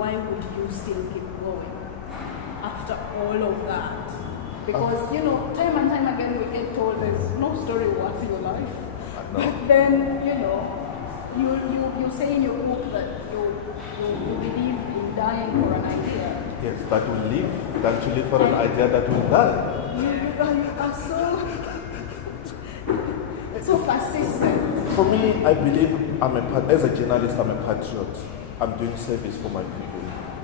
why would you still keep going after all of that? Because, time and time again we get told there's no story worth your life. But then, you say in your book that you believe in dying for an idea. Yes, that will live, than to live for an idea that will die. You are so persistent. For me, I believe as a journalist, I'm a patriot. I'm doing service for my people.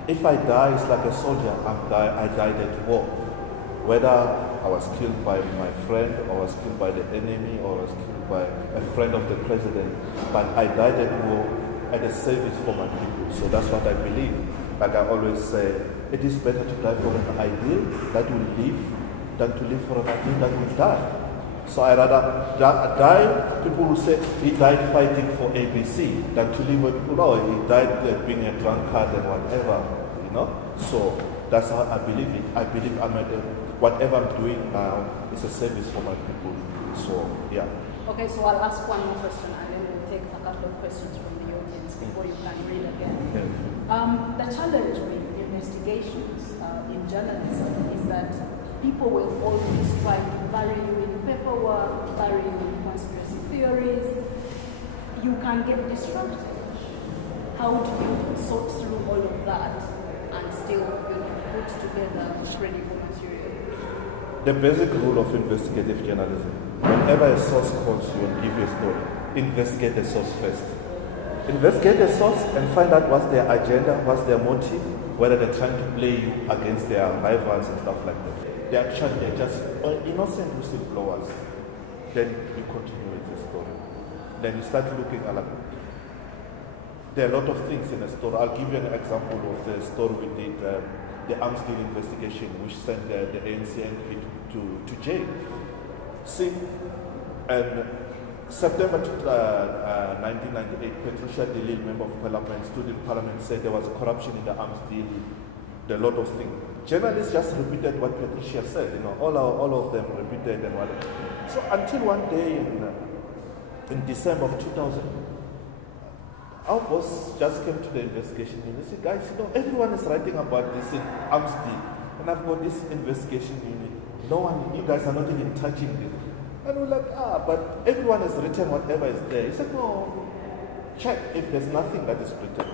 If I die, it's like a soldier. I died at war. Whether I was killed by my friend, or I was killed by the enemy, or I was killed by a friend of the president, but I died at war at a service for my people. So that's what I believe. Like I always say, it is better to die for an ideal that will live than to live for an ideal that will die. So I rather die, people will say he died fighting for ABC, than to live with, he died being a drunkard and whatever, So that's how I believe it. I believe whatever I'm doing now is a service for my people. So, yeah. Okay, so I'll ask one more question and then we'll take a couple of questions from the audience before you can read again. Yes. The challenge with investigations in journalism is that people will always try to bury you in paperwork, bury you in conspiracy theories. You can get distracted. How do you sort through all of that and still put together credible material? The basic rule of investigative journalism, whenever a source calls you and gives you a story, investigate the source first. Investigate the source and find out what's their agenda, what's their motive, whether they're trying to play you against their rivals and stuff like that. They're just innocent whistleblowers. Then you continue with the story. Then you start looking at there are a lot of things in the story. I'll give you an example of the story we did, the arms deal investigation, which sent the ANC MP to jail. See, and September 1998, Patricia DeLille, Member of Parliament, stood in Parliament, said there was a corruption in the arms deal, a lot of things. Journalists just repeated what Patricia said, all of them repeated and what. So until one day in December of 2000, our boss just came to the investigation and he said, guys, everyone is writing about this in arms deal, and I've got this investigation unit. No one, you guys are not even touching this. And we're like, but everyone has written whatever is there. He said, no, check if there's nothing that is written.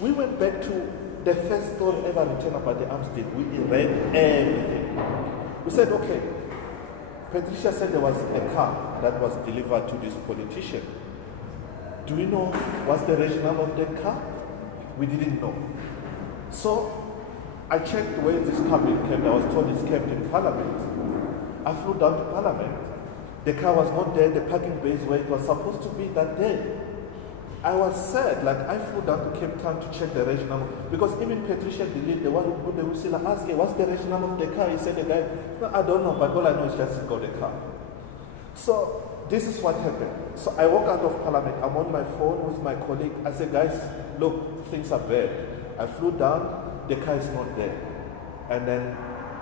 We went back to the first story ever written about the arms deal. We read everything. We said, okay, Patricia said there was a car that was delivered to this politician. Do we know what's the rationale of the car? We didn't know. So I checked where this car being kept. I was told it's kept in Parliament. I flew down to Parliament. The car was not there, the parking base where it was supposed to be that day. I was sad, I flew down to Cape Town to check the rationale, because even Patricia DeLille, the one who put the whistle, asked her, what's the rationale of the car? He said, the guy, no, I don't know, but all I know is just got the car. So this is what happened. So I walk out of Parliament, I'm on my phone with my colleague, I said, guys, look, things are bad. I flew down, the car is not there. And then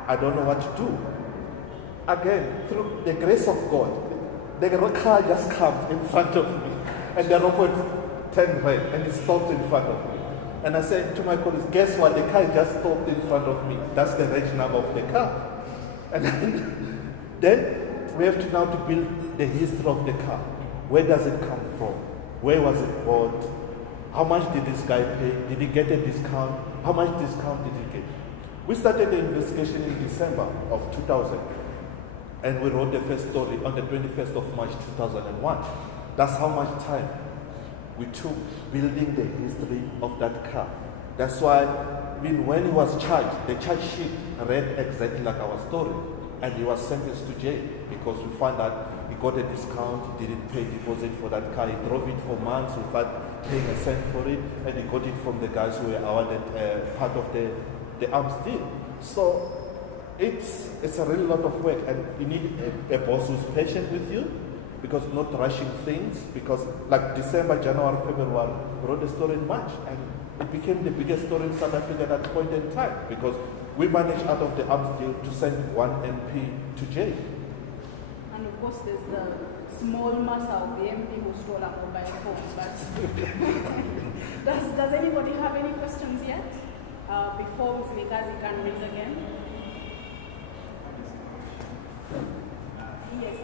I don't know what to do. Again, through the grace of God, the car just comes in front of me, and the robot turned right, and it stopped in front of me. And I said to my colleagues, guess what? The car just stopped in front of me. That's the rationale of the car. And then we have to now to build the history of the car. Where does it come from? Where was it bought? How much did this guy pay? Did he get a discount? How much discount did he get? We started the investigation in December of 2000. And we wrote the first story on the 21st of March 2001. That's how much time we took building the history of that car. That's why even when he was charged, the charge sheet read exactly like our story. And he was sentenced to jail because we found out he got a discount, he didn't pay deposit for that car, he drove it for months without paying a cent for it, and he got it from the guys who were awarded part of the arms deal. So it's a really lot of work, and you need a boss who's patient with you, because not rushing things, because like December, January, February, we wrote the story in March, and it became the biggest story in South Africa at that point in time, because we managed out of the arms deal to send one MP to jail. And of course there's the small matter of the MP who stole a mobile phone, but does anybody have any questions yet? Mzilikazi can raise again. Yes,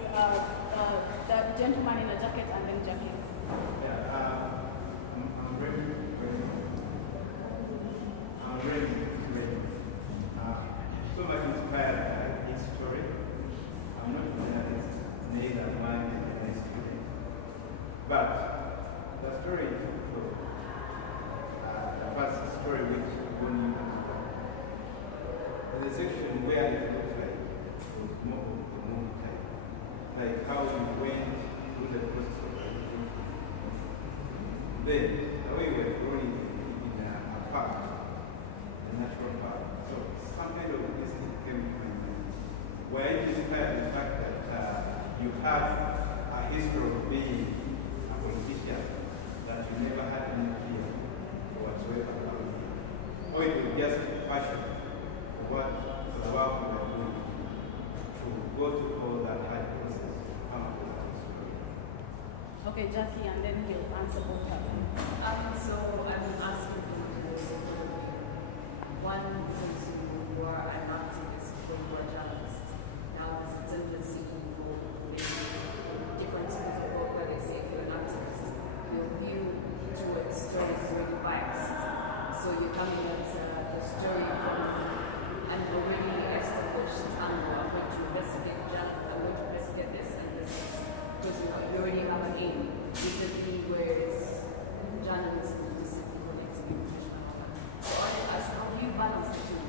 the gentleman in a jacket and then jacket. I'm really so much inspired by his story. I'm not a journalist, neither am I a student. But the story is true. The first story which won the section where it looks like it was more of the movie type. Like how we went through the process of writing. Then the way we were going in a park, a natural park. So some kind of this thing came to my mind. Where it inspired the fact that you have a history of being a politician that you never had any fear whatsoever about it. Or it was just passion for the work we were doing to go to all that hard process to come to that story. Okay, Jackie, and then he'll answer both of them. So I'm asking you one because you were an activist, you were a journalist. Now there's a tendency for different schools of thought where they say if you're an activist, your view towards stories is really biased. So you're coming at the story from an already established angle. I'm going to investigate I'm going to investigate this and this because you already have an aim. Usually, whereas journalism is disconnected information and all that. So I want to ask, how do you balance the two?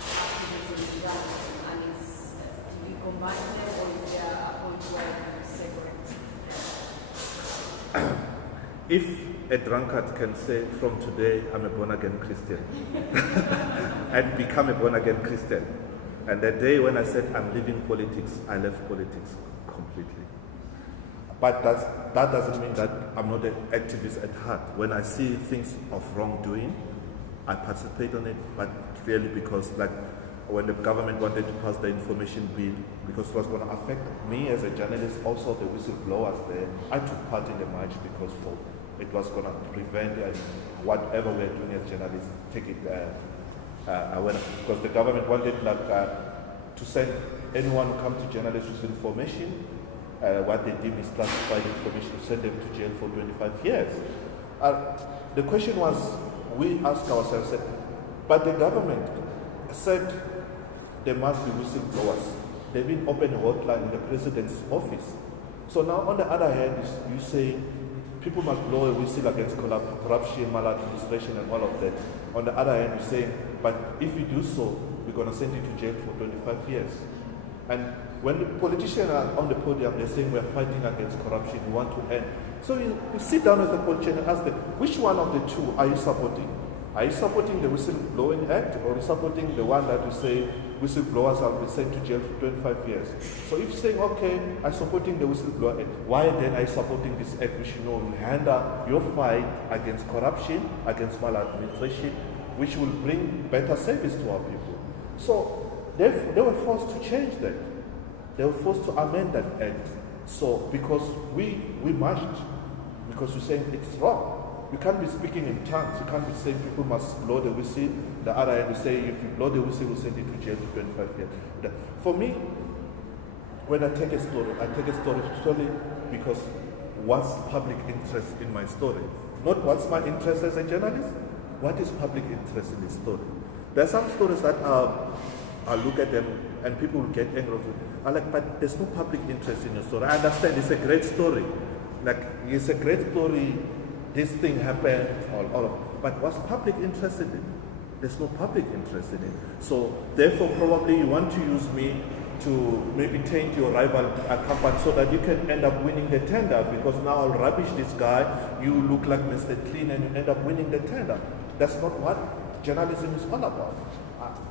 Activism and journalism, and do you combine them, or is there a point where you separate? If a drunkard can say, from today, I'm a born-again Christian, and become a born-again Christian, and the day when I said I'm leaving politics, I left politics completely. But that doesn't mean that I'm not an activist at heart. When I see things of wrongdoing, I participate on it, but really because like when the government wanted to pass the information bill, because it was going to affect me as a journalist, also the whistleblowers there, I took part in the march because it was going to prevent whatever we're doing as journalists, take it because the government wanted to send anyone who comes to journalists with information, what they deem is classified information, to send them to jail for 25 years. The question was, we asked ourselves, but the government said there must be whistleblowers. They've been open a hotline in the president's office. So now on the other hand, you say people must blow a whistle against corruption, maladministration and all of that. On the other hand, you say, but if you do so, we're going to send you to jail for 25 years. And when the politicians are on the podium, they're saying we're fighting against corruption, we want to end. So you sit down as a politician and ask them, which one of the two are you supporting? Are you supporting the Whistleblowing Act, or are you supporting the one that you say whistleblowers will be sent to jail for 25 years? So if you're saying, okay, I'm supporting the Whistleblower Act, why then are you supporting this act which you know will handle your fight against corruption, against maladministration, which will bring better service to our people? So they were forced to change that. They were forced to amend that act. So because we marched, because we're saying it's wrong. You can't be speaking in tongues. You can't be saying people must blow the whistle. The other end will say if you blow the whistle, we'll send you to jail for 25 years. For me, when I take a story solely because what's public interest in my story? Not what's my interest as a journalist. What is public interest in this story? There are some stories that I look at them and people will get angry with it. I'm like, but there's no public interest in your story. I understand it's a great story. Like, it's a great story. This thing happened, all of it. But what's public interest in it? There's no public interest in it. So therefore, probably you want to use me to maybe taint your rival company so that you can end up winning the tender, because now I'll rubbish this guy, you look like Mr. Clean and you end up winning the tender. That's not what journalism is all about.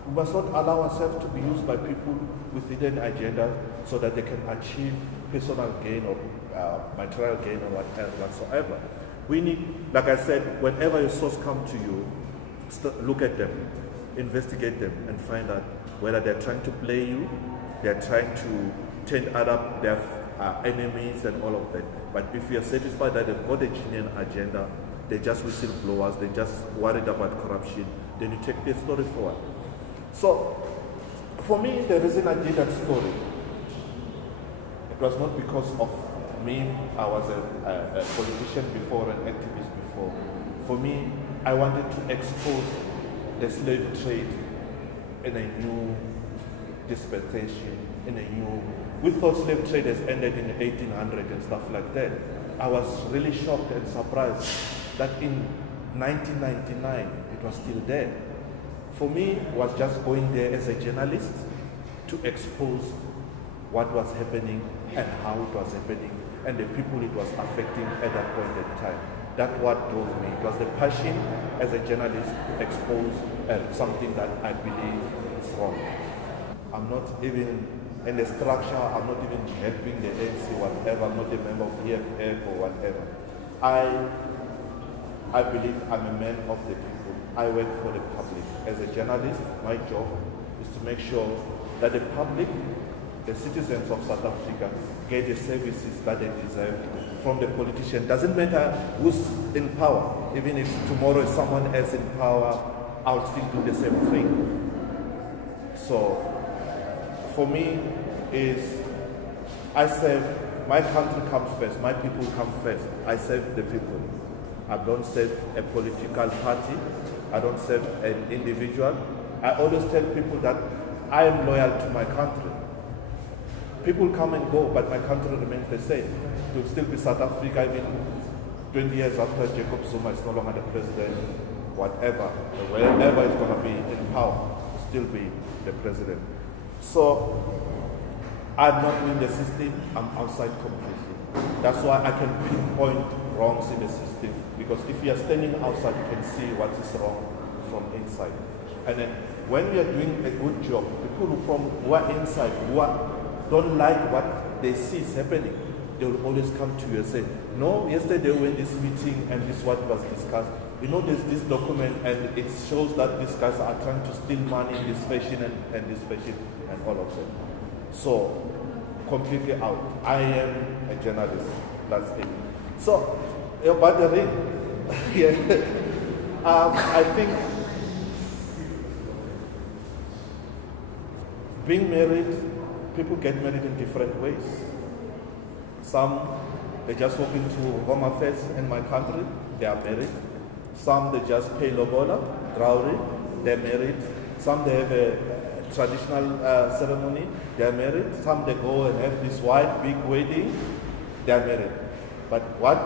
We must not allow ourselves to be used by people with hidden agendas so that they can achieve personal gain or material gain or whatsoever. We need, like I said, whenever a source comes to you, look at them, investigate them, and find out whether they're trying to play you, they're trying to tend up their enemies and all of that. But if you're satisfied that they've got a genuine agenda, they're just whistleblowers, they're just worried about corruption, then you take their story forward. So, for me, the reason I did that story, it was not because of me. I was a politician before, an activist before. For me, I wanted to expose the slave trade in a new dispensation, in a new... We thought slave trade has ended in 1800 and stuff like that. I was really shocked and surprised that in 1999, it was still there. For me, it was just going there as a journalist to expose what was happening and how it was happening and the people it was affecting at that point in time. That's what drove me. It was the passion as a journalist to expose something that I believe is wrong. I'm not even in the structure, I'm not even helping the ANC, whatever, I'm not a member of EFF or whatever. I believe I'm a man of the people. I work for the public. As a journalist, my job is to make sure that the public, the citizens of South Africa, get the services that they deserve from the politician. Doesn't matter who's in power. Even if tomorrow is someone else in power, I'll still do the same thing. So, for me, is I serve, my country comes first, my people come first. I serve the people. I don't serve a political party. I don't serve an individual. I always tell people that I am loyal to my country. People come and go, but my country remains the same. It will still be South Africa even 20 years after Jacob Zuma is no longer the president, whatever, wherever is going to be in power, will still be the president. So, I'm not in the system, I'm outside completely. That's why I can pinpoint wrongs in the system, because if you are standing outside, you can see what is wrong from inside. And then when we are doing a good job, people who are inside, don't like what they see is happening, they will always come to you and say, no, yesterday we were in this meeting and this is what was discussed. You know, there's this document and it shows that these guys are trying to steal money in this fashion and this fashion and all of them. So, completely out. I am a journalist. That's it. So, about the ring, yeah. I think being married, people get married in different ways. Some, they just walk into Home Affairs in my country, they are married. Some, they just pay lobola, dowry, they're married. Some, they have a traditional ceremony, they're married. Some, they go and have this white big wedding, they're married. But what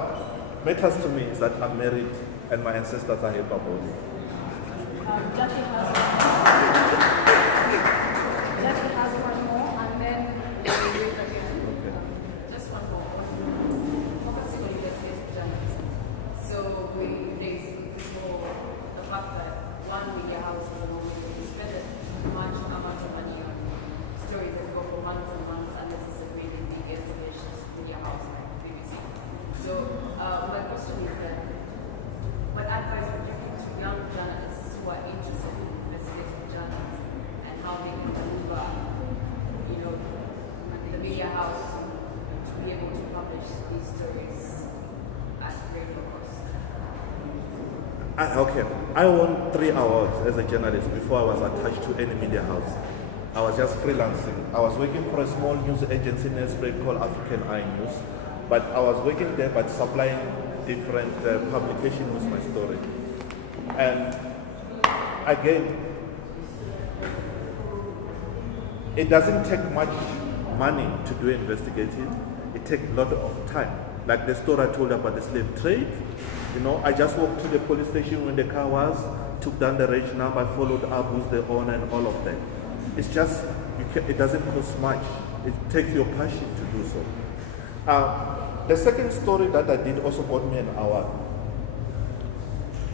matters to me is that I'm married and my ancestors are here about it. Jackie has one more, and then we'll read again. Okay. Just one more. Focusing on investigative journalism. So there's this whole, the fact that one media house is a moment we spend a much amount of money on stories that go for months and months unless it's a really big investigations media house like BBC. So my question is that what advice would you give to young journalists who are interested in investigative journalism and how they can maneuver, the media house to be able to publish these stories at very low cost? Okay, I won 3 awards as a journalist before I was attached to any media house. I was just freelancing. I was working for a small news agency in Spire called African Eye News, but I was working there but supplying different publications with my story. And again, it doesn't take much money to do investigating. It takes a lot of time. Like the story I told about the slave trade. I just walked to the police station when the car was, took down the reg number, followed up with the owner and all of that. It's just, it doesn't cost much. It takes your passion to do so. The second story that I did also got me an award.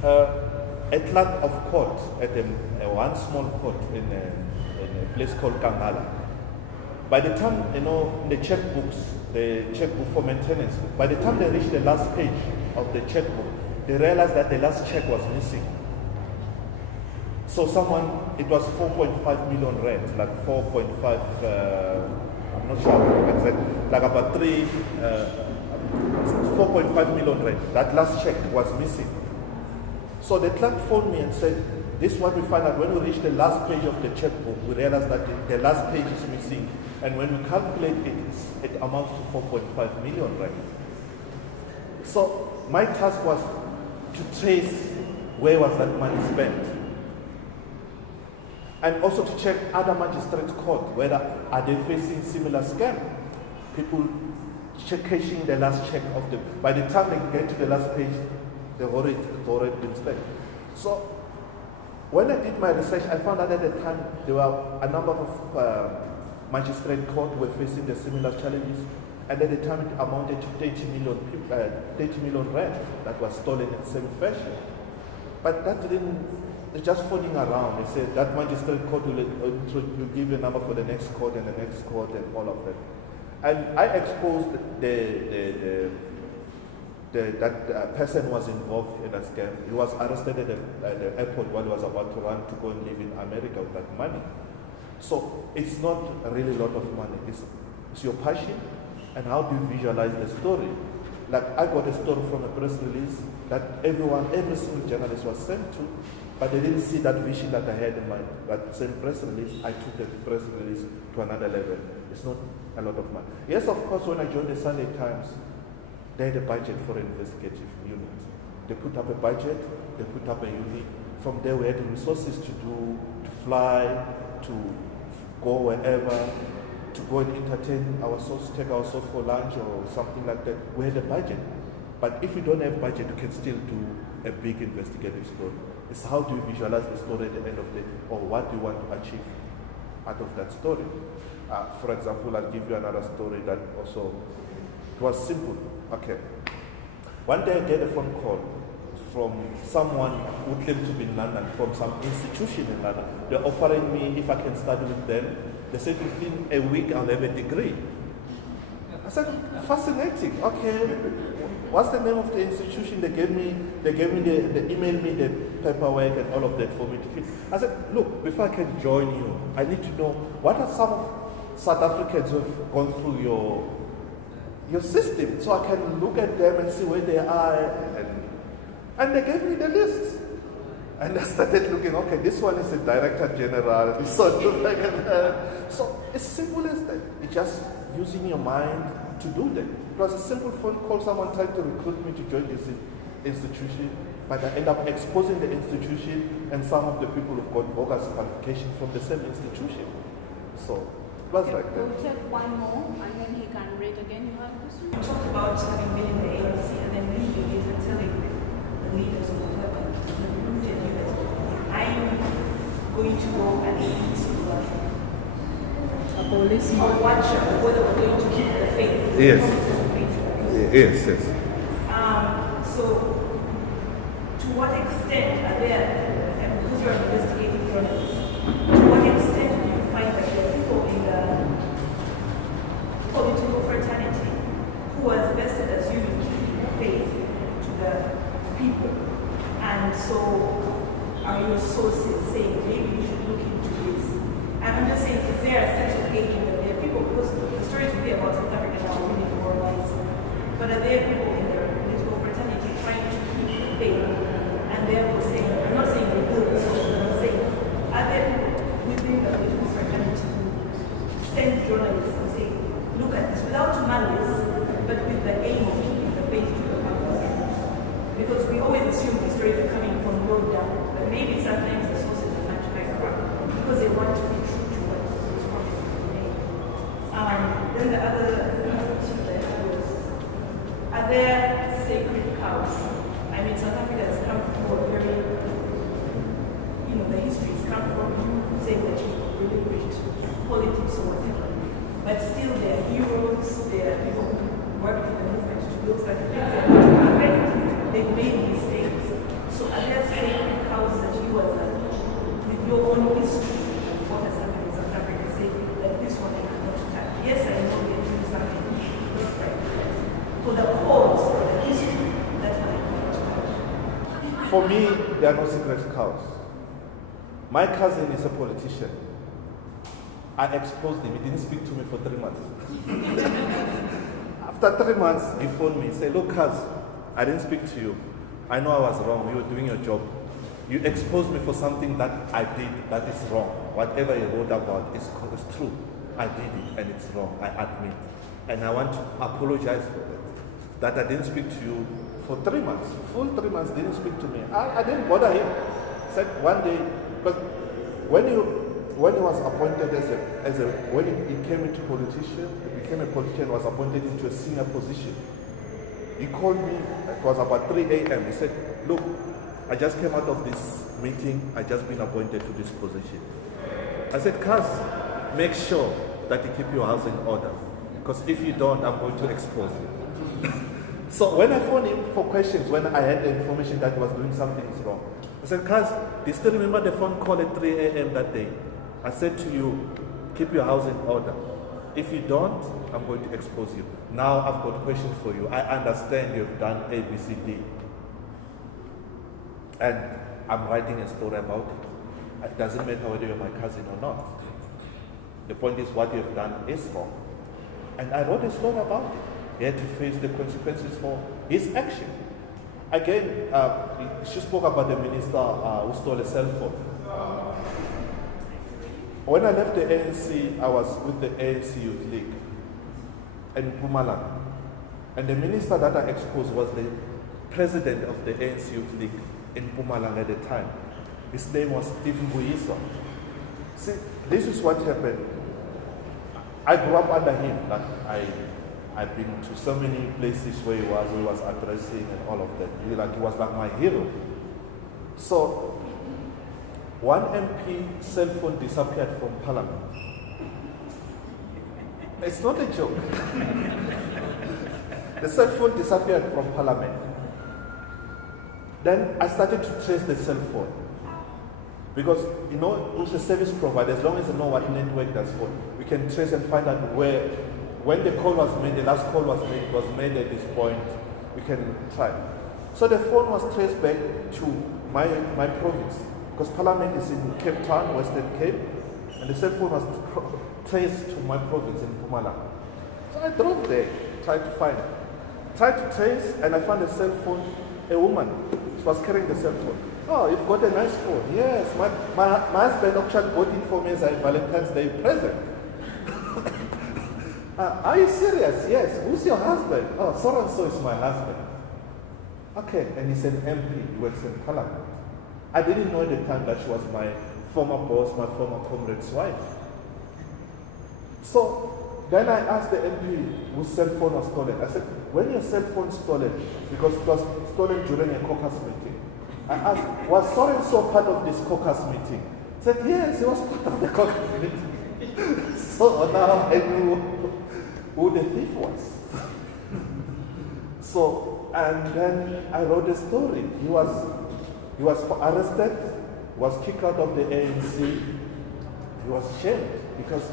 A clerk of court at one small court in a place called Kangala. By the time, the checkbooks, the checkbook for maintenance, by the time they reached the last page of the checkbook, they realized that the last check was missing. So it was 4.5 million rand, like 4.5, I'm not sure exactly, like about 4.5 million rand. That last check was missing. So the clerk phoned me and said, This is what we find out when we reach the last page of the checkbook. We realize that the last page is missing, and when we calculate it, it amounts to 4.5 million rand. So my task was to trace where was that money spent, and also to check other magistrates' court whether are they facing similar scam. People cashing the last check of the. By the time they get to the last page, it's already been spent. So when I did my research, I found out at the time there were a number of magistrate court were facing the similar challenges, and at the time it amounted to 30 million rand that was stolen in the same fashion. But that didn't, it's just phoning around. They said that magistrate court will give you a number for the next court and the next court and all of that. And I exposed that person was involved in a scam. He was arrested at the airport while he was about to run to go and live in America with that money. So it's not really a lot of money. It's your passion and how do you visualize the story. Like I got a story from a press release that every single journalist was sent to, but they didn't see that vision that I had in mind. That same press release, I took the press release to another level. It's not a lot of money. Yes, of course, when I joined the Sunday Times, they had a budget for an investigative unit. They put up a budget, they put up a unit. From there we had the resources to fly, to go wherever, to go and entertain our source, take our source for lunch or something like that. We had a budget. But if you don't have budget, you can still do a big investigative story. It's how do you visualize the story at the end of the day, or what do you want to achieve out of that story. For example, I'll give you another story that also, it was simple. Okay. One day I get a phone call from someone who claimed to be in London, from some institution in London. They're offering me if I can study with them. They said within a week I'll have a degree. I said, fascinating. Okay. What's the name of the institution? They emailed me the paperwork and all of that for me to fill. I said, look, before I can join you, I need to know what are some of South Africans who have gone through your system, so I can look at them and see where they are. And they gave me the list. And I started looking, okay, this one is the Director General, this one looks like that. So it's simple as that. It's just using your mind to do that. It was a simple phone call, someone tried to recruit me to join this institution, but I end up exposing the institution and some of the people who've got bogus qualification from the same institution. So it was like that. We'll take one more and then he can read again. You have a question? You talked about having been in the ANC and then leaving it and telling the leaders of the recruited unit, I'm going to go and lead A police or watch whether we're going to keep the faith. Yes. Yes. So, to what extent are there, and because you're an investigative journalist, to what extent do you find that there are people in the political fraternity who are as vested as you in keeping faith to the people? And so, are your sources saying maybe we should look into this? And I'm just saying, is there a sense of gauging that there are people, because the stories will be about South Africa now, really demoralized, but are there people in the political fraternity trying to keep the faith and therefore saying, I'm not saying they will, I'm not saying, are there people within the political fraternity who send journalists and say, look at this without malice, but with the aim of keeping the faith to the public? Because we always assume the stories are coming from low down, but maybe sometimes the sources are much higher up because they want to be true to what is happening. Then the other question that I was, are there sacred cows? I mean, South Africa has come through a very, the history has come from you saying that you relinquished politics or whatever, but still there are heroes, there are people who work in the movement to build such things, and they've made mistakes. So are there sacred cows that you as with your own history of what has happened in South Africa say that this one I cannot touch? Yes, I know they're doing something not right. For the cause, for the history, that's what I cannot touch. For me, there are no secret cows. My cousin is a politician. I exposed him. He didn't speak to me for 3 months. After 3 months, he phoned me. He said, look, cuz, I didn't speak to you. I know I was wrong. You were doing your job. You expose me for something that I did that is wrong. Whatever you wrote about is true. I did it and it's wrong. I admit. And I want to apologize for it. That I didn't speak to you for 3 months. Full 3 months didn't speak to me. I didn't bother him. Said one day, because when he was appointed when he became a politician, was appointed into a senior position. He called me, it was about 3 a.m. He said, look, I just came out of this meeting, I just been appointed to this position. I said, Kaz, make sure that you keep your house in order, because if you don't, I'm going to expose you. So when I phoned him for questions, when I had the information that he was doing something wrong, I said, Kaz, do you still remember the phone call at 3 a.m. that day? I said to you, keep your house in order. If you don't, I'm going to expose you. Now I've got questions for you. I understand you've done A, B, C, D. And I'm writing a story about it. It doesn't matter whether you're my cousin or not. The point is what you've done is wrong. And I wrote a story about it. He had to face the consequences for his action. Again, she spoke about the minister who stole a cell phone. When I left the ANC, I was with the ANC Youth League in Mpumalanga. And the minister that I exposed was the president of the ANC Youth League in Mpumalanga at the time. His name was Stephen Buyiso. See, this is what happened. I grew up under him. Like I've been to so many places where he was addressing and all of that. He was like my hero. So one MP cell phone disappeared from Parliament. It's not a joke. The cell phone disappeared from Parliament. Then I started to trace the cell phone. Because, with the service provider, as long as you know what network that's for, we can trace and find out when the call was made, the last call was made at this point, we can try. So the phone was traced back to my province. Because Parliament is in Cape Town, Western Cape, and the cell phone was traced to my province in Mpumalanga. So I drove there, tried to find it. Tried to trace, and I found a cell phone, a woman. She was carrying the cell phone. Oh, you've got a nice phone. Yes, my husband actually bought it for me as a Valentine's Day present. Are you serious? Yes. Who's your husband? Oh, so-and-so is my husband. Okay, and he's an MP. He works in Parliament. I didn't know at the time that she was my former boss, my former comrade's wife. So then I asked the MP whose cell phone was stolen. I said, when your cell phone stolen, because it was stolen during a caucus meeting, I asked, was so-and-so part of this caucus meeting? He said, yes, he was part of the caucus meeting. So now I knew who the thief was. So, and then I wrote a story. He was arrested, was kicked out of the ANC. He was shamed because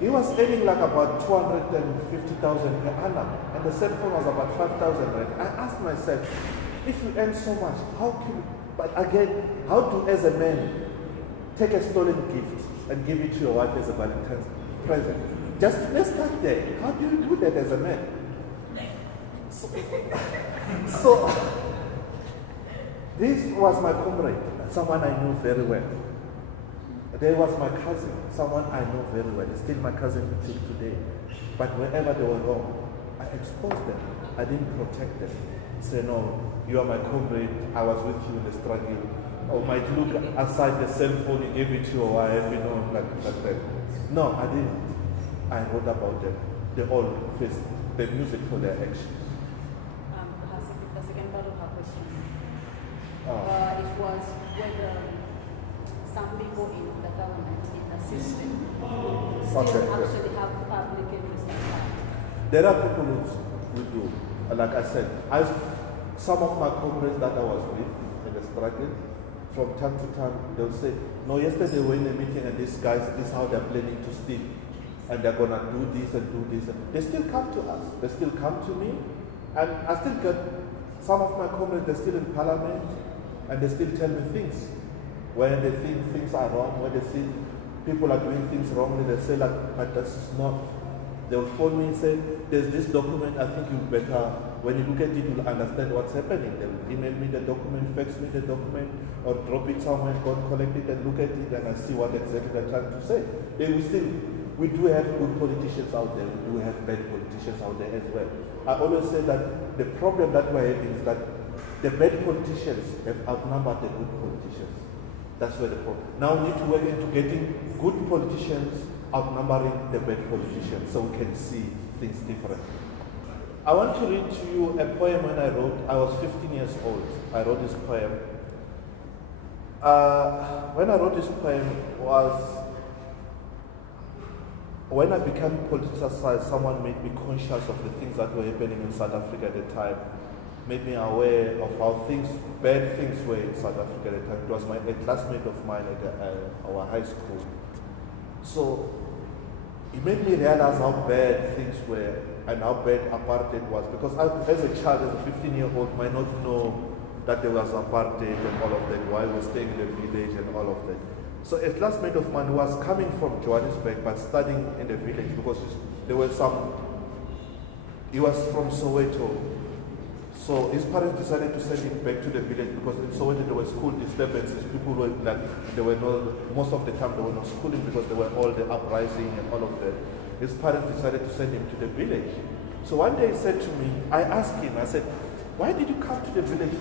he was earning like about 250,000 per annum, and the cell phone was about 5,000 rand. I asked myself, if you earn so much, but again, how do, as a man, take a stolen gift and give it to your wife as a Valentine's present? Let's start there. How do you do that as a man? So this was my comrade, someone I knew very well. There was my cousin, someone I know very well. It's still my cousin until today. But wherever they were wrong, I exposed them. I didn't protect them. Say, no, you are my comrade. I was with you in the struggle. Or might look aside the cell phone, you gave it to your wife, like that. No, I didn't. I wrote about them. They all faced the music for their action. The second part of her question. It was whether some people in the government, in the system, still actually have public interest in that. There are people who do. Like I said, some of my comrades that I was with in the struggle, from time to time, they'll say, no, yesterday we were in a meeting and these guys, this is how they're planning to steal. And they're going to do this and do this. They still come to us. They still come to me. And I still get some of my comrades, they're still in Parliament, and they still tell me things. When they think things are wrong, when they see people are doing things wrongly, they say, like, but this is not They'll phone me and say, there's this document, I think you better, when you look at it, you'll understand what's happening. They'll email me the document, fax me the document, or drop it somewhere, go and collect it and look at it, and I see what exactly they're trying to say. We do have good politicians out there, we do have bad politicians out there as well. I always say that the problem that we're having is that the bad politicians have outnumbered the good politicians. That's where the problem. Now we need to work into getting good politicians outnumbering the bad politicians so we can see things different. I want to read to you a poem when I wrote. I was 15 years old. I wrote this poem. When I wrote this poem was when I became politicized, someone made me conscious of the things that were happening in South Africa at the time, made me aware of how bad things were in South Africa at the time. It was a classmate of mine at our high school. So it made me realize how bad things were and how bad apartheid was. Because as a child, as a 15-year-old, might not know that there was apartheid and all of that, why we were staying in the village and all of that. So a classmate of mine who was coming from Johannesburg but studying in the village because he was from Soweto. So his parents decided to send him back to the village because in Soweto there were school disturbances. People were most of the time there were no schooling because there were all the uprising and all of that. His parents decided to send him to the village. So one day he said to me, I asked him, I said, why did you come to the village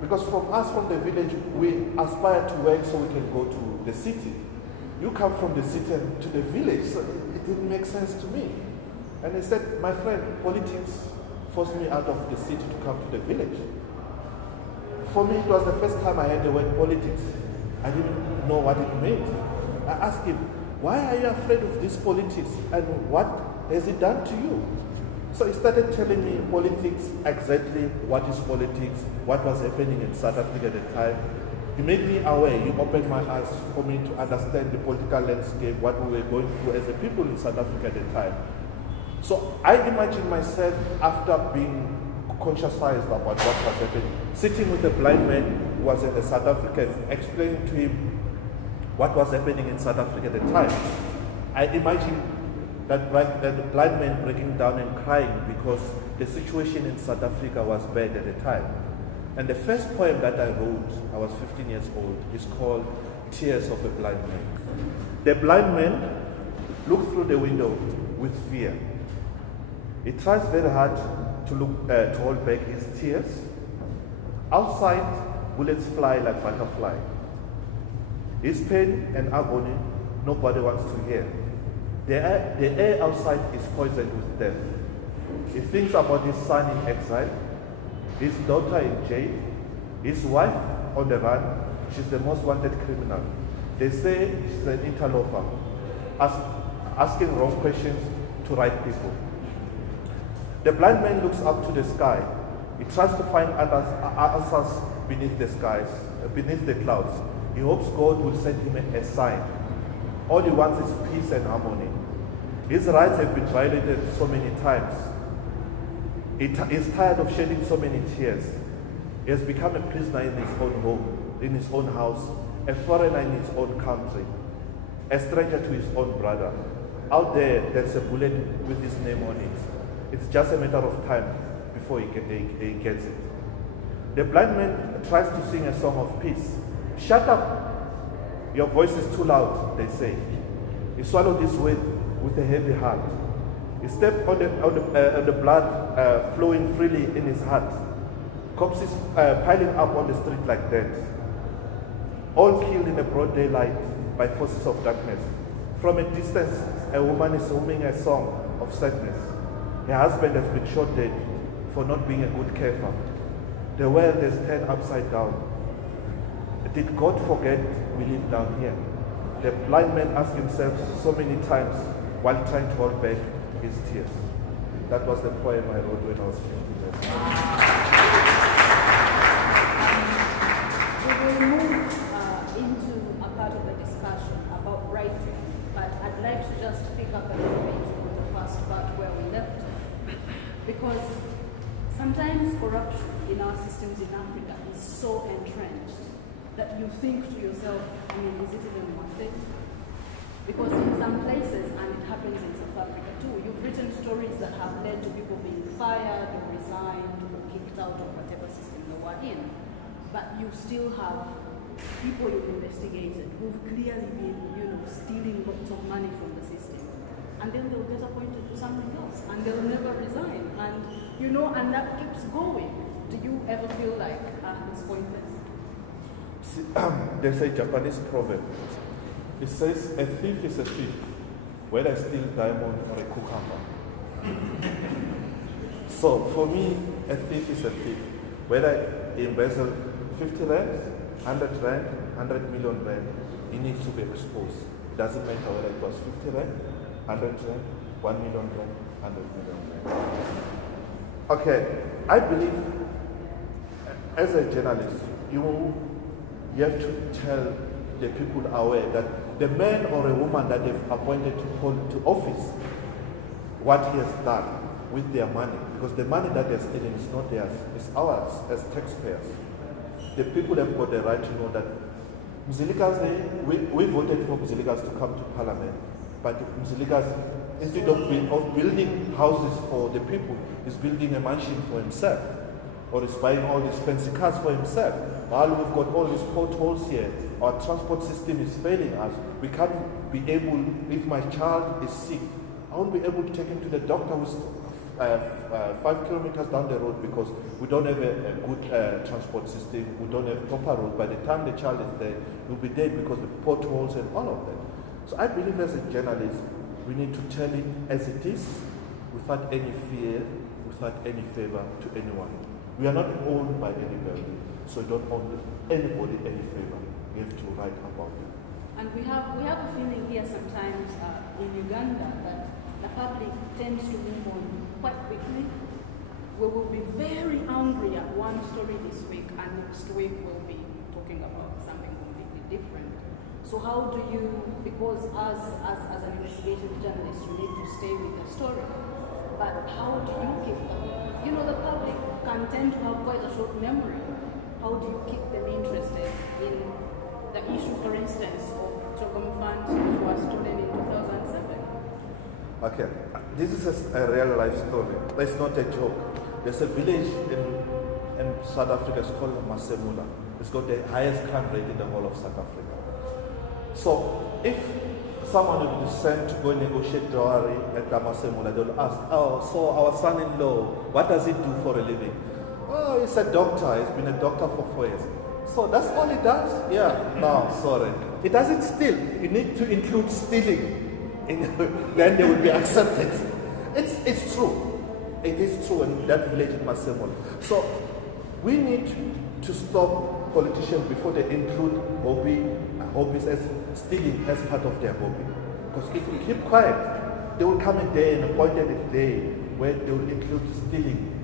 because from us from the village, we aspire to work so we can go to the city. You come from the city to the village, so it didn't make sense to me. And he said, my friend, politics forced me out of the city to come to the village. For me, it was the first time I heard the word politics. I didn't know what it meant. I asked him, why are you afraid of this politics and what has it done to you? So he started telling me politics, exactly what is politics, what was happening in South Africa at the time. He made me aware, he opened my eyes for me to understand the political landscape, what we were going through as a people in South Africa at the time. So I imagine myself after being conscientized about what was happening, sitting with a blind man who was a South African, explaining to him what was happening in South Africa at the time. I imagine that the blind man breaking down and crying because the situation in South Africa was bad at the time. And the first poem that I wrote, I was 15 years old, is called Tears of a Blind Man. The blind man looked through the window with fear. He tries very hard to hold back his tears. Outside, bullets fly like butterfly. His pain and agony, nobody wants to hear. The air outside is poisoned with death. He thinks about his son in exile, his daughter in jail, his wife on the run. She's the most wanted criminal. They say she's an interloper, asking wrong questions to right people. The blind man looks up to the sky. He tries to find answers beneath the skies, beneath the clouds. He hopes God will send him a sign. All he wants is peace and harmony. His rights have been violated so many times. He's tired of shedding so many tears. He has become a prisoner in his own home, in his own house, a foreigner in his own country, a stranger to his own brother. Out there, there's a bullet with his name on it. It's just a matter of time before he gets it. The blind man tries to sing a song of peace. Shut up! Your voice is too loud, they say. He swallowed his with a heavy heart. He stepped on the blood flowing freely in his heart. Corpses piling up on the street like that. All killed in the broad daylight by forces of darkness. From a distance, a woman is humming a song of sadness. Her husband has been shot dead for not being a good carer. The world has turned upside down. Did God forget we live down here? The blind man asked himself so many times while trying to hold back his tears. That was the poem I wrote when I was 15 years old. We will move into a part of the discussion about writing, but I'd like to just pick up a little bit on the first part where we left it. Because sometimes corruption in our systems in Africa is so entrenched that you think to yourself, is it even worth it? Because in some places, and it happens in South Africa too, you've written out of whatever system they were in. But you still have people you've investigated who've clearly been, stealing lots of money from the system. And then they'll get appointed to something else, and they'll never resign. And, and that keeps going. Do you ever feel like, it's pointless? See, there's a Japanese proverb. It says, a thief is a thief, whether it's still diamond or a cucumber. So for me, a thief is a thief. Whether he embezzled 50 rand, 100 rand, 100 million rand, he needs to be exposed. It doesn't matter whether it was 50 rand, 100 rand, 1 million rand, 100 million rand. Okay, I believe as a journalist, you have to tell the people aware that the man or a woman that they've appointed to office, what he has done with their money, because the money that they're stealing is not theirs, it's ours as taxpayers. The people have got the right to know that Mzilikazi, we voted for Mzilikazi to come to parliament, but Mzilikazi, instead of building houses for the people, is building a mansion for himself, or is buying all these fancy cars for himself. While we've got all these potholes here, our transport system is failing us. We can't be able, if my child is sick, I won't be able to take him to the doctor who's 5 kilometers down the road because we don't have a good transport system, we don't have proper roads. By the time the child is there, he'll be dead because of the potholes and all of that. So I believe as a journalist, we need to tell it as it is, without any fear, without any favor to anyone. We are not owned by anybody, so don't owe anybody any favor. We have to write about it. And we have a feeling here sometimes in Uganda that the public tends to move on quite quickly. We will be very angry at one story this week, and next week we'll be talking about something completely different. So how do you, because as an investigative journalist, you need to stay with the story, but how do you keep them? The public can tend to have quite a short memory. How do you keep them interested in the issue, for instance, of Chogom funds which was stolen in 2007? Okay, this is a real life story. It's not a joke. There's a village in South Africa, it's called Masemula. It's got the highest crime rate in the whole of South Africa. So if someone will be sent to go negotiate dowry at Masemula, they'll ask, so our son-in-law, what does he do for a living? Oh, he's a doctor. He's been a doctor for 4 years. So that's all he does? Yeah, no, sorry. He doesn't steal. You need to include stealing. Then they will be accepted. It's true. It is true in that village in Masemula. So we need to stop politicians before they include hobbies as stealing as part of their hobby. Because if we keep quiet, there will come a day, an appointed day, where they will include stealing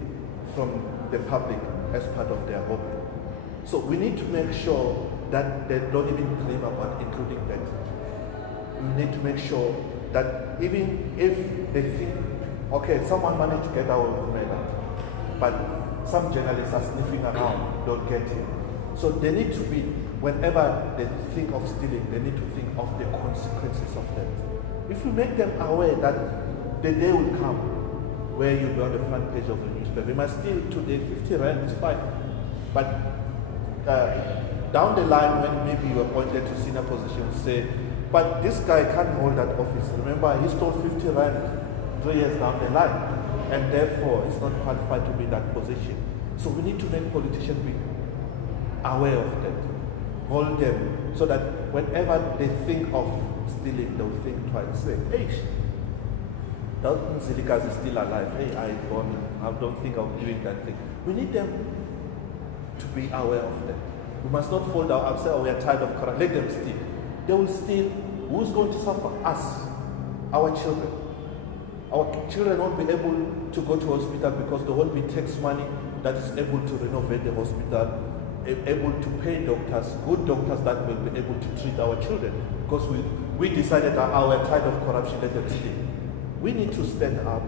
from the public as part of their hobby. So we need to make sure that they don't even dream about including that. We need to make sure that even if they think, okay, someone managed to get away with murder, but some journalists are sniffing around, don't get it. So they need to be, whenever they think of stealing, they need to think of the consequences of that. If we make them aware that the day will come where you'll be on the front page of the newspaper, you must steal today 50 rand, is fine. But down the line, when maybe you are appointed to senior positions, say, but this guy can't hold that office. Remember, he stole 50 rand 3 years down the line, and therefore he's not qualified to be in that position. So we need to make politicians be aware of that, hold them, so that whenever they think of stealing, they'll think twice, say, hey, that Mzilikazi is still alive. Hey, I don't think of doing that thing. We need them to be aware of that. We must not fall down and say, we are tired of corruption. Let them steal. They will steal. Who's going to suffer? Us, our children. Our children won't be able to go to hospital because there won't be tax money that is able to renovate the hospital, able to pay doctors, good doctors that will be able to treat our children. Because we decided that we're tired of corruption, let them steal. We need to stand up.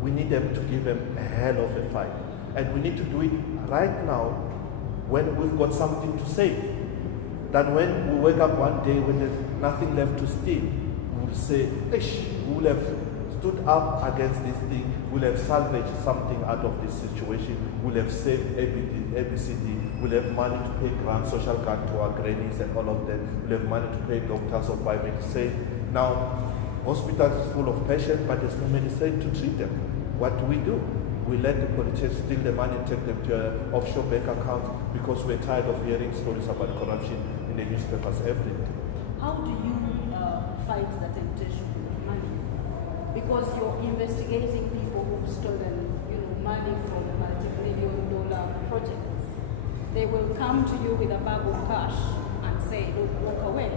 We need them to give them a hell of a fight. And we need to do it right now when we've got something to save. That when we wake up one day when there's nothing left to steal, we will say, we will have stood up against this thing will have salvaged something out of this situation, will have saved ABCD, will have money to pay grants, social grant to our grannies and all of them, will have money to pay doctors or buy medicine. Now, hospitals is full of patients, but there's no medicine to treat them. What do? We let the politicians steal the money and take them to offshore bank accounts because we're tired of hearing stories about corruption in the newspapers every day. How do you fight the temptation of money? Because you're investigating people who've stolen, money from multi-million-dollar projects. They will come to you with a bag of cash and say, "Look, walk away."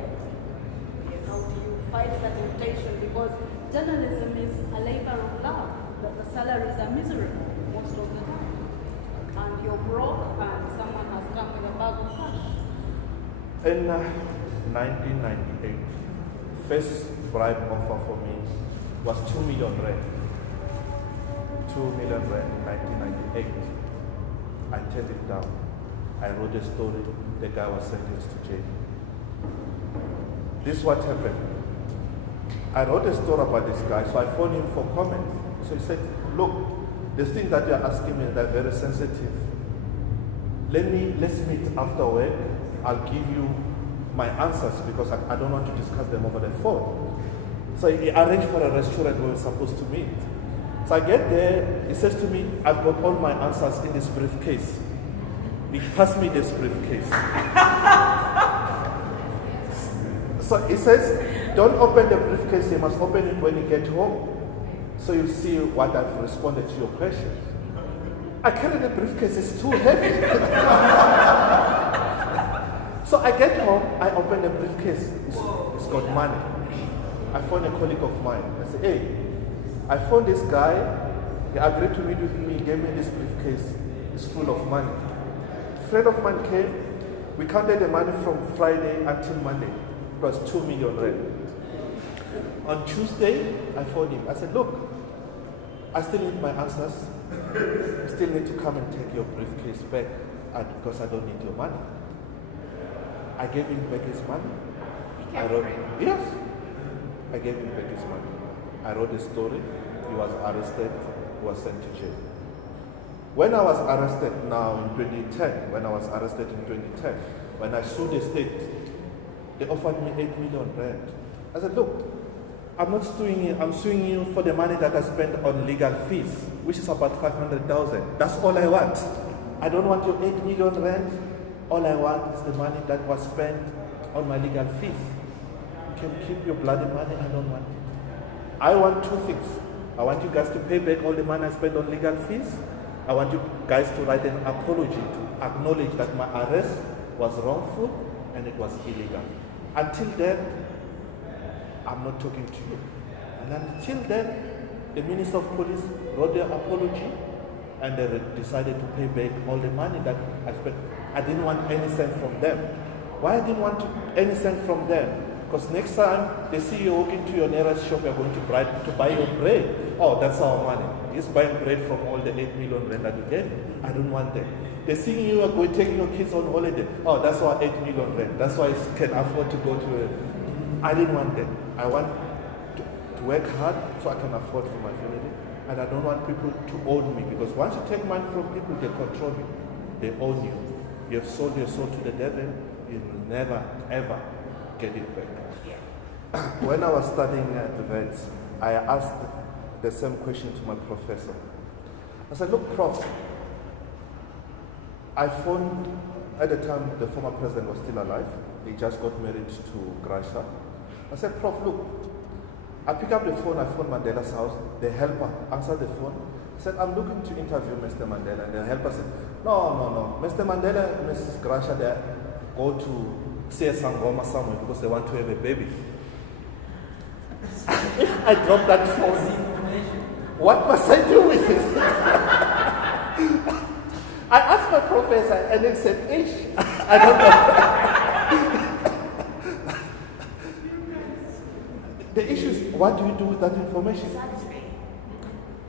How do you fight the temptation? Because journalism is a labor of love. The salaries are miserable most of the time. And you're broke and someone has come with a bag of cash. In 1998, first bribe offer for me was 2 million rand. 2 million rand in 1998. I turned it down. I wrote a story. The guy was sentenced to jail. This is what happened. I wrote a story about this guy, so I phoned him for comment. So he said, "Look, the things that you're asking me, they're very sensitive. Let's meet after work. I'll give you my answers because I don't want to discuss them over the phone." So he arranged for a restaurant we were supposed to meet. So I get there, he says to me, "I've got all my answers in this briefcase." He passed me this briefcase. So he says, "Don't open the briefcase, you must open it when you get home. So you see what I've responded to your questions." I carry the briefcase, it's too heavy. So I get home, I open the briefcase, it's got money. I phone a colleague of mine. I say, "Hey, I phoned this guy, he agreed to meet with me, he gave me this briefcase, it's full of money." A friend of mine came, we counted the money from Friday until Monday. It was 2 million rand. On Tuesday, I phoned him. I said, "Look, I still need my answers. I still need to come and take your briefcase back because I don't need your money." I gave him back his money. Yes. I gave him back his money. I wrote a story. He was arrested, was sent to jail. When I was arrested now in 2010, when I sued the state, they offered me 8 million rand. I said, "Look, I'm not suing you, I'm suing you for the money that I spent on legal fees, which is about 500,000. That's all I want. I don't want your 8 million rand. All I want is the money that was spent on my legal fees. You can keep your bloody money, I don't want it. I want two things. I want you guys to pay back all the money I spent on legal fees. I want you guys to write an apology to acknowledge that my arrest was wrongful and it was illegal. Until then, I'm not talking to you." And until then, the Minister of Police wrote their apology and they decided to pay back all the money that I spent. I didn't want any cent from them. Why I didn't want any cent from them? Because next time they see you walking to your nearest shop, you're going to buy your bread. "Oh, that's our money. He's buying bread from all the 8 million rand that you gave me." I don't want that. They see you are going taking your kids on holiday. "Oh, that's our 8 million rand. That's why I can afford to go to a..." I didn't want that. I want to work hard so I can afford for my family. And I don't want people to own me, because once you take money from people, they control you. They own you. You have sold your soul to the devil, you will never, ever get it back. When I was studying at the vets, I asked the same question to my professor. I said, "Look, Prof, I phoned, at the time the former president was still alive. He just got married to Gracia. I said, "Prof, look, I pick up the phone, I phone Mandela's house, the helper answered the phone. I said, "I'm looking to interview Mr. Mandela." And the helper said, No. Mr. Mandela and Mrs. Gracia, they go to see a sangoma somewhere because they want to have a baby." If I drop that phone, what must I do with it? I asked my professor and he said, I don't know. The issue is, what do you do with that information?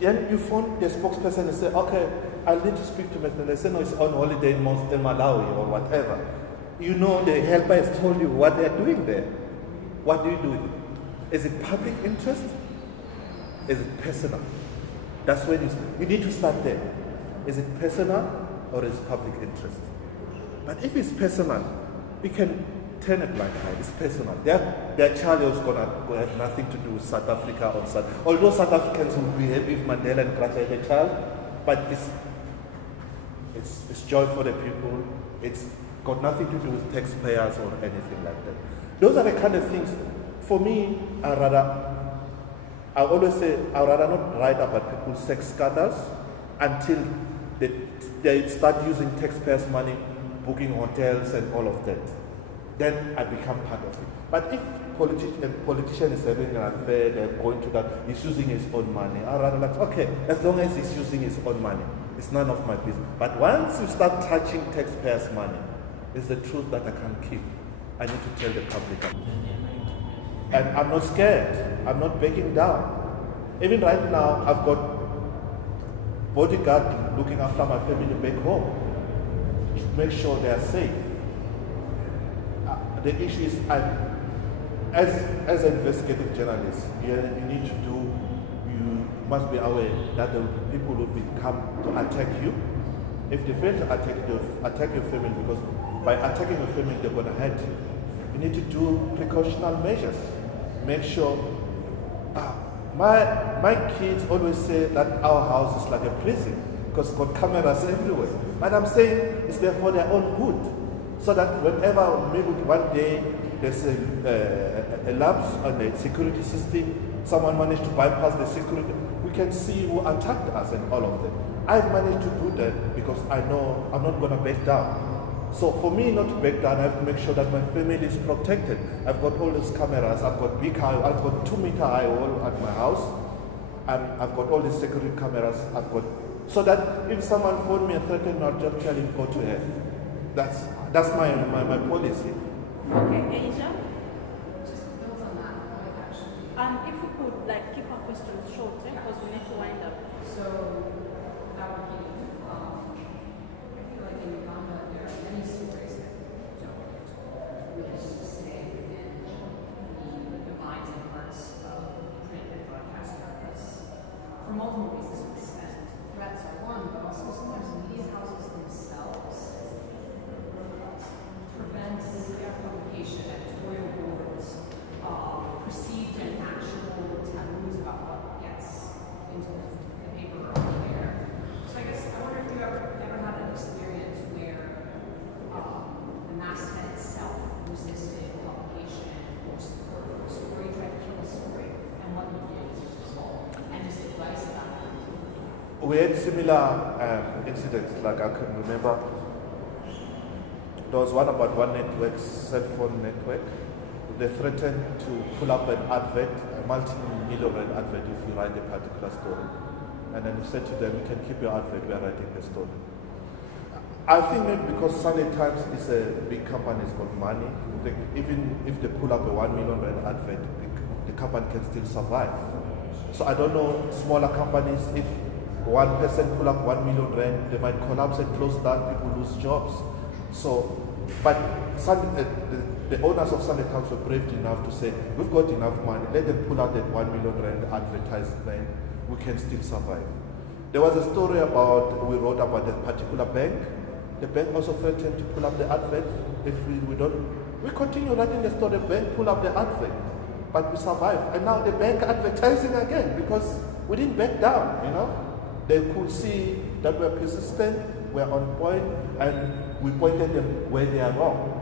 Then you phone the spokesperson and say, "Okay, I need to speak to Mr. They say, "No, it's on holiday in Malawi or whatever." You know the helper has told you what they're doing there. What do you do with it? Is it public interest? Is it personal? That's when you need to start there. Is it personal or is it public interest? But if it's personal, we can turn a blind eye. It's personal. Their child is going to have nothing to do with South Africa or South. Although South Africans will be happy if Mandela and Graça had a child, but it's joy for the people. It's got nothing to do with taxpayers or anything like that. Those are the kind of things. For me, I always say I'd rather not write about people's sex scandals until they start using taxpayers' money, booking hotels and all of that. Then I become part of it. But if a politician is having an affair, they're going to that, he's using his own money, I'd rather like, okay, as long as he's using his own money, it's none of my business. But once you start touching taxpayers' money, it's the truth that I can't keep. I need to tell the public. And I'm not scared. I'm not backing down. Even right now, I've got bodyguard looking after my family back home to make sure they are safe. The issue is, as an investigative journalist, you must be aware that the people will come to attack you. If they fail to attack your family, because by attacking your family, they're going to hurt you. You need to do precautionary measures. Make sure. My kids always say that our house is like a prison because it's got cameras everywhere. But I'm saying it's there for their own good. So that whenever maybe one day there's a lapse on the security system, someone managed to bypass the security, we can see who attacked us and all of them. I've managed to do that because I know I'm not going to back down. So for me not to back down, I have to make sure that my family is protected. I've got all these cameras, I've got big high, I've got 2-meter high wall at my house, and I've got all these security cameras, so that if someone phone me and threaten me, I'll just tell him go to hell. That's my policy. Okay, Asia? Just build on that point, actually. If we could keep our questions short, because we need to wind up. So that would be, I feel like in Uganda there are many stories that don't get told, which stay in the minds and hearts of print and broadcast journalists for multiple reasons. Threats are one, but also sometimes media houses themselves prevent their publication, editorial boards, perceived and actual taboos about what gets into the paper or there. So I guess I wonder if you ever had an experience where the masthead itself resisted publication or support for a story, tried to kill a story, and what you did as a result, and just advice about that. We had similar incidents, like I can remember. There was one about one network, cell phone network. They threatened to pull up an advert, a multi-million advert if you write a particular story. And then he said to them, you can keep your advert, we are writing the story. I think maybe because Sunday Times is a big company, it's got money, even if they pull up a 1 million rand advert, the company can still survive. So I don't know, smaller companies, if one person pull up 1 million rand, they might collapse and close down, people lose jobs. So, but the owners of Sunday Times were brave enough to say, we've got enough money, let them pull out that 1 million rand advertisement, we can still survive. There was a story we wrote about a particular bank. The bank also threatened to pull up the advert. If we continue writing the story, the bank pull up the advert, but we survive. And now the bank advertising again because we didn't back down, They could see that we're persistent, we're on point, and we pointed them where they are wrong.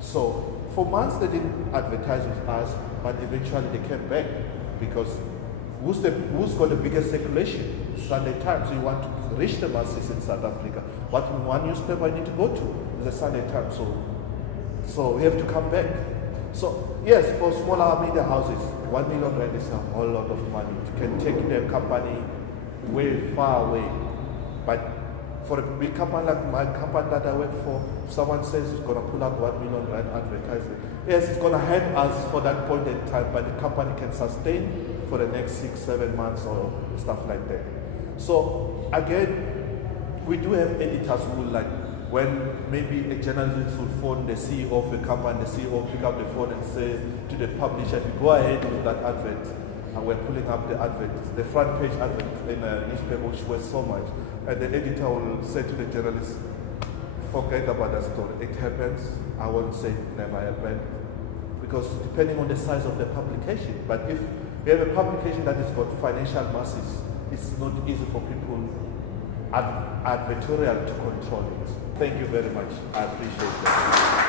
So for months they didn't advertise with us, but eventually they came back because who's got the biggest circulation? Sunday Times. You want to reach the masses in South Africa. What one newspaper I need to go to is the Sunday Times. So we have to come back. So yes, for smaller media houses, 1 million rand is a whole lot of money. You can take their company way far away. But for a big company like my company that I work for, if someone says it's going to pull out 1 million rand advertising, yes, it's going to hurt us for that point in time, but the company can sustain for the next 6-7 months or stuff like that. So again, we do have editors who when maybe a journalist will phone the CEO of a company, the CEO will pick up the phone and say to the publisher, if you go ahead with that advert, and we're pulling up the advert, the front page advert in a newspaper, which was so much. And the editor will say to the journalist, forget about that story. It happens. I won't say it never happened. Because depending on the size of the publication, but if you have a publication that has got financial masses, it's not easy for people advertorial to control it. Thank you very much. I appreciate that.